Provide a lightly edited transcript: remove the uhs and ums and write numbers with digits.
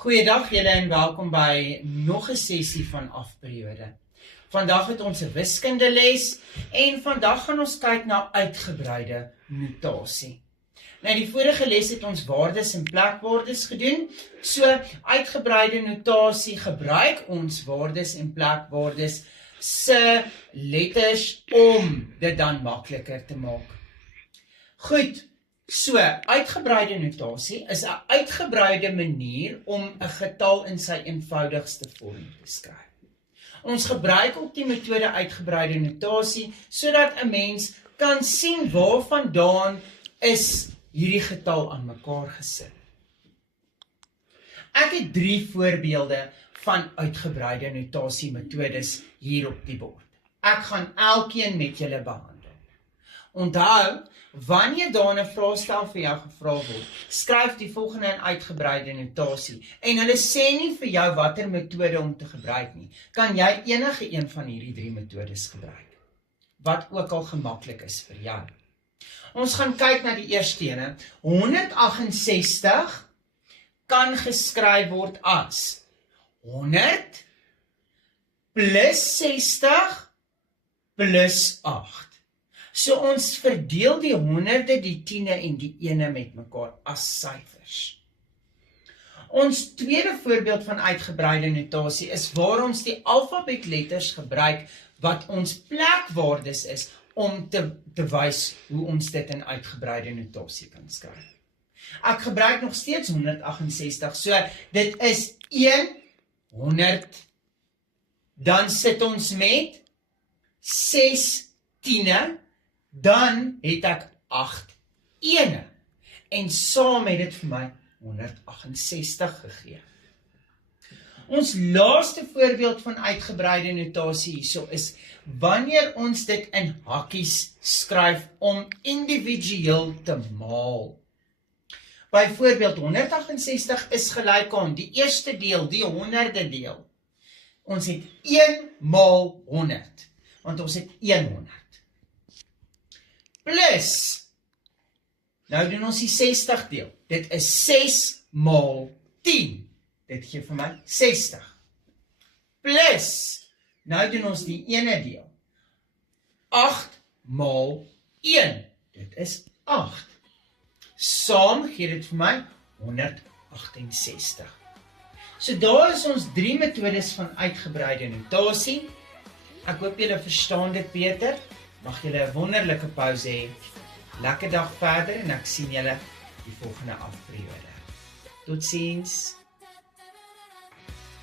Goeiedag julle en welkom by nog 'n sessie van afperiode. Vandag het ons 'n wiskundeles en vandag gaan ons kyk na uitgebreide notasie. Nou die vorige les het ons waardes en plekwaardes gedoen. So uitgebreide notasie gebruik ons waardes en plekwaardes se letters om dit dan makliker te maak. Goed. So, uitgebreide notasie is 'n uitgebreide manier om 'n getal in sy eenvoudigste vorm te skryf. Ons gebruik ook die metode uitgebreide notasie sodat 'n mens kan sien waarvandaan is hierdie getal aan mekaar gesit. Ek het 3 voorbeelde van uitgebreide notasie metodes hier op die bord. Ek gaan elkeen met julle behandel. Onthou, wanneer daar 'n vraestel vir jou gevra word, skryf die volgende in uitgebreide notasie en hulle sê nie vir jou watter metode om te gebruik nie, kan jy enige een van hierdie 3 metodes gebruik, wat ook al gemaklik is vir jou. Ons gaan kyk na die eerste ene. 168 kan geskryf word as 100 plus 60 plus 8. So ons verdeel die honderde, die tiene en die ene met mekaar as syfers. Ons tweede voorbeeld van uitgebreide notasie is waar ons die alfabetletters gebruik wat ons plekwaardes is om te wys hoe ons dit in uitgebreide notasie kan skryf. Ek gebruik nog steeds 168, so dit is 100, dan sit ons met 6 tiene, dan het ek 8 ene, en saam het dit vir my 168 gegee. Ons laaste voorbeeld van uitgebreide notasie hierso is wanneer ons dit in hakkies skryf om individueel te maal. Byvoorbeeld 168 is gelyk aan die eerste deel, die honderde deel. Ons het 1 maal 100, want ons het 100. Plus, nou doen ons die 60 deel. Dit is 6 maal 10. Dit gee vir my 60. Plus, nou doen ons die ene deel. 8 maal 1. Dit is 8. Saam gee dit vir my 168. So daar is ons 3 metodes van uitgebreide notasie. Ek hoop julle verstaan dit beter. Mag julle 'n wonderlike pouse hê. Lekker dag verder en ek sien julle die volgende afperiode. Totsiens.